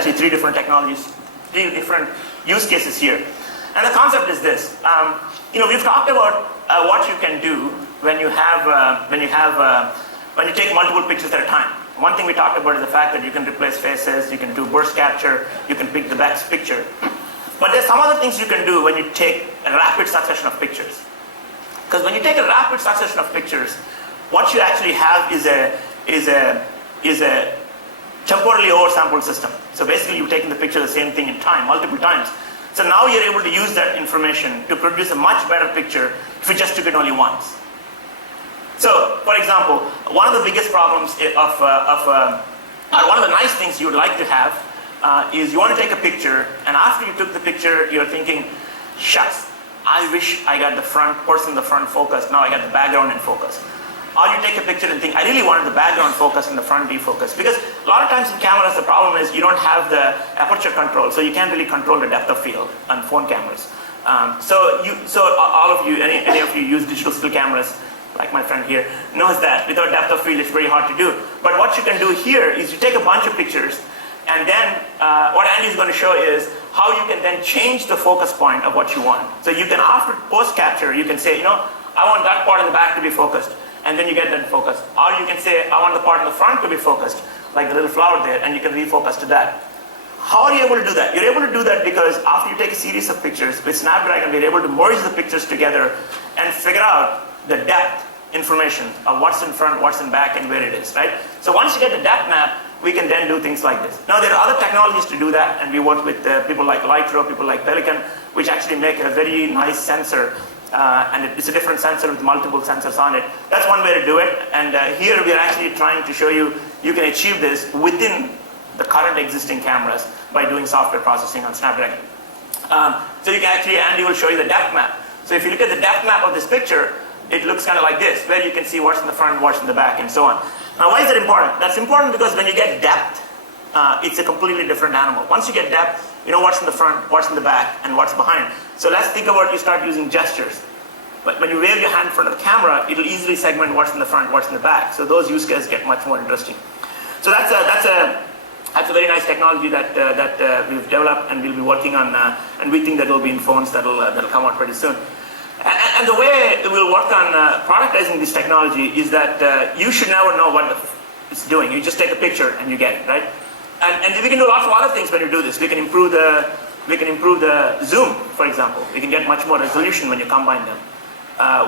actually three different technologies, three different use cases here. And the concept is this. We've talked about what you can do when you take multiple pictures at a time. One thing we talked about is the fact that you can replace faces, you can do burst capture, you can pick the best picture. But there's some other things you can do when you take a rapid succession of pictures. Because when you take a rapid succession of pictures, what you actually have is a temporally oversampled system. So basically you've taken the picture the same thing in time, multiple times. So now you're able to use that information to produce a much better picture if you just took it only once. So, for example, one of the biggest problems one of the nice things you would like to have is you want to take a picture, and after you took the picture, you're thinking, shucks, I wish I got the person in the front focused, now I got the background in focus. Or you take a picture and think, I really wanted the background focus and the front defocus. Because a lot of times in cameras, the problem is you don't have the aperture control, so you can't really control the depth of field on phone cameras. So all of you, any of you use digital still cameras, like my friend here, knows that without depth of field it's very hard to do. But what you can do here is you take a bunch of pictures, and then what Andy is going to show is how you can then change the focus point of what you want. So you can, after post capture, you can say, I want that part in the back to be focused, and then you get that focus. Or you can say, I want the part in the front to be focused, like the little flower there, and you can refocus to that. How are you able to do that? You're able to do that because after you take a series of pictures, with Snapdragon, we're able to merge the pictures together and figure out the depth information of what's in front, what's in back, and where it is, right? So once you get the depth map, we can then do things like this. Now there are other technologies to do that, and we work with people like Lytro, people like Pelican, which actually make a very nice sensor, and it's a different sensor with multiple sensors on it. That's one way to do it, and here we are actually trying to show you can achieve this within the current existing cameras by doing software processing on Snapdragon. So you can actually, Andy will show you the depth map. So if you look at the depth map of this picture, it looks kind of like this, where you can see what's in the front, what's in the back, and so on. Now, why is that important? That's important because when you get depth, it's a completely different animal. Once you get depth, you know what's in the front, what's in the back, and what's behind. So let's think about you start using gestures. But when you wave your hand in front of the camera, it'll easily segment what's in the front, what's in the back. So those use cases get much more interesting. So that's a very nice technology that we've developed and we'll be working on, and we think that will be in phones that'll come out pretty soon. And the way we'll work on productizing this technology is that you should never know what it's doing. You just take a picture and you get it, right? And we can do lots of other things when you do this. We can improve the zoom, for example. We can get much more resolution when you combine them.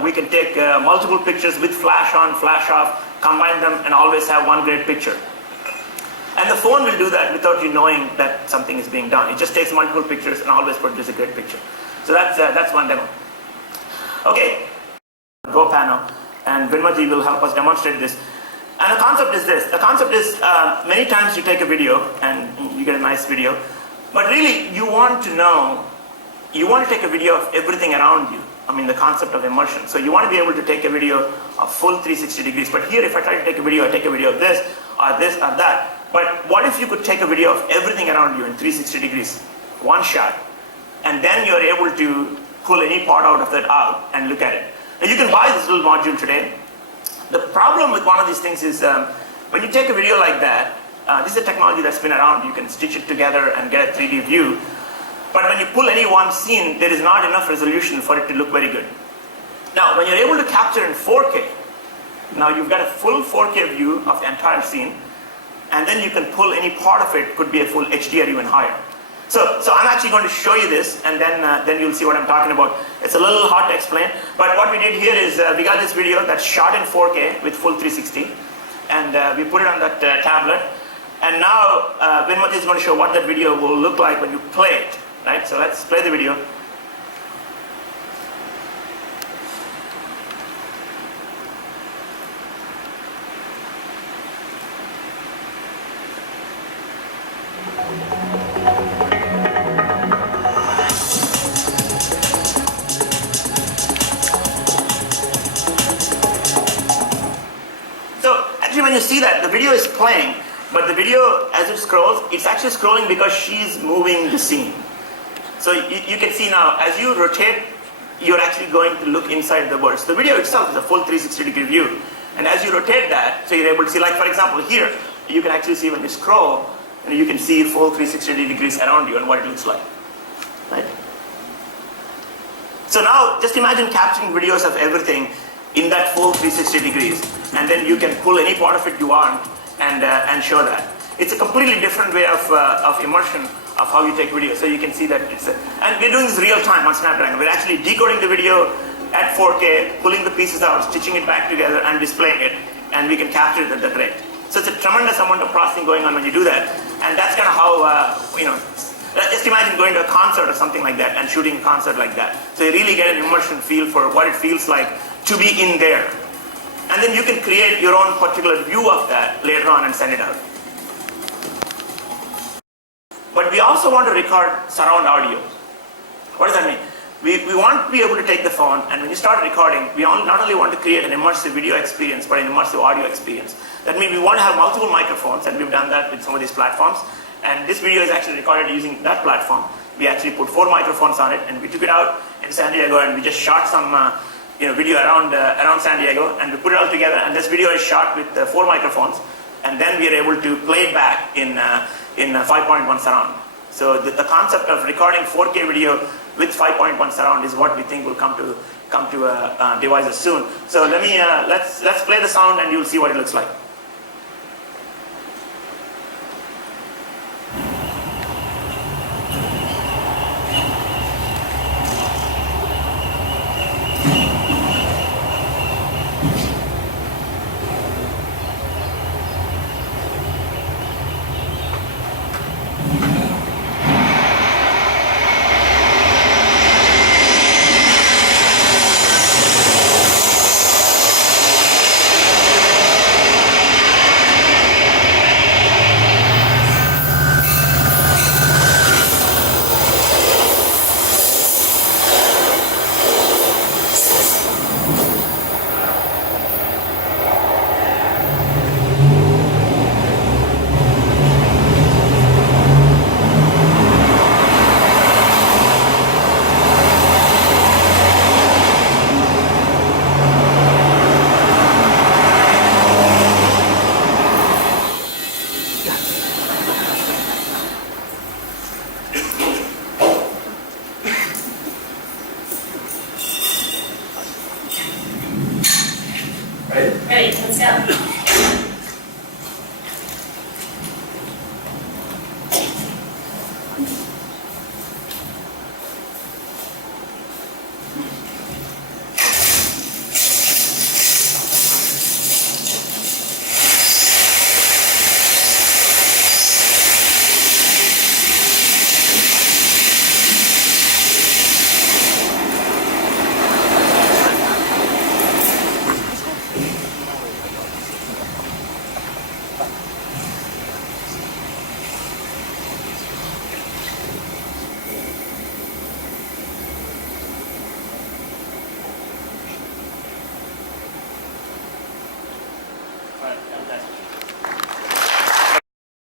We can take multiple pictures with flash on, flash off, combine them, and always have one great picture. And the phone will do that without you knowing that something is being done. It just takes multiple pictures and always produces a great picture. So that's one demo. Okay, Go panel, and Vinmaji will help us demonstrate this. And the concept is this. The concept is many times you take a video and you get a nice video, but really you want to take a video of everything around you. I mean, the concept of immersion. So you want to be able to take a video of full 360 degrees. But here, if I try to take a video, I take a video of this or that. But what if you could take a video of everything around you in 360 degrees, one shot, and then you're able to pull any part out of that out and look at it. Now you can buy this little module today. The problem with one of these things is when you take a video like that, this is a technology that's been around. You can stitch it together and get a 3D view. But when you pull any one scene, there is not enough resolution for it to look very good. Now, when you're able to capture in 4K, now you've got a full 4K view of the entire scene, and then you can pull any part of it, could be a full HD or even higher. So I'm actually going to show you this, and then you'll see what I'm talking about. It's a little hard to explain, but what we did here is we got this video that's shot in 4K with full 360, and we put it on that tablet. And now Vinmaji is going to show what that video will look like when you play it. Right? So let's play the video. So actually when you see that, the video is playing, but the video, as it scrolls, it's actually scrolling because she's moving the scene. So you can see now, as you rotate, you're actually going to look inside the world. So the video itself is a full 360 degree view. And as you rotate that, so you're able to see, like for example here, you can actually see when you scroll, and you can see full 360 degrees around you and what it looks like, right? So now just imagine capturing videos of everything in that full 360 degrees, and then you can pull any part of it you want and show that. It's a completely different way of immersion of how you take video. So you can see that and we're doing this real time on Snapdragon. We're actually decoding the video at 4K, pulling the pieces out, stitching it back together, and displaying it, and we can capture it at that rate. So it's a tremendous amount of processing going on when you do that, and that's kind of how just imagine going to a concert or something like that and shooting a concert like that. So you really get an immersion feel for what it feels like to be in there. And then you can create your own particular view of that later on and send it out. But we also want to record surround audio. What does that mean? We want to be able to take the phone, and when you start recording, we not only want to create an immersive video experience, but an immersive audio experience. That means we want to have multiple microphones, and we've done that with some of these platforms. And this video is actually recorded using that platform. We actually put 4 microphones on it, and we took it out in San Diego, and we just shot some video around San Diego, and we put it all together. And this video is shot with 4 microphones, and then we are able to play it back in 5.1 surround. So the concept of recording 4K video with 5.1 surround is what we think will come to devices soon. So let's play the sound, and you'll see what it looks like. Ready, let's go.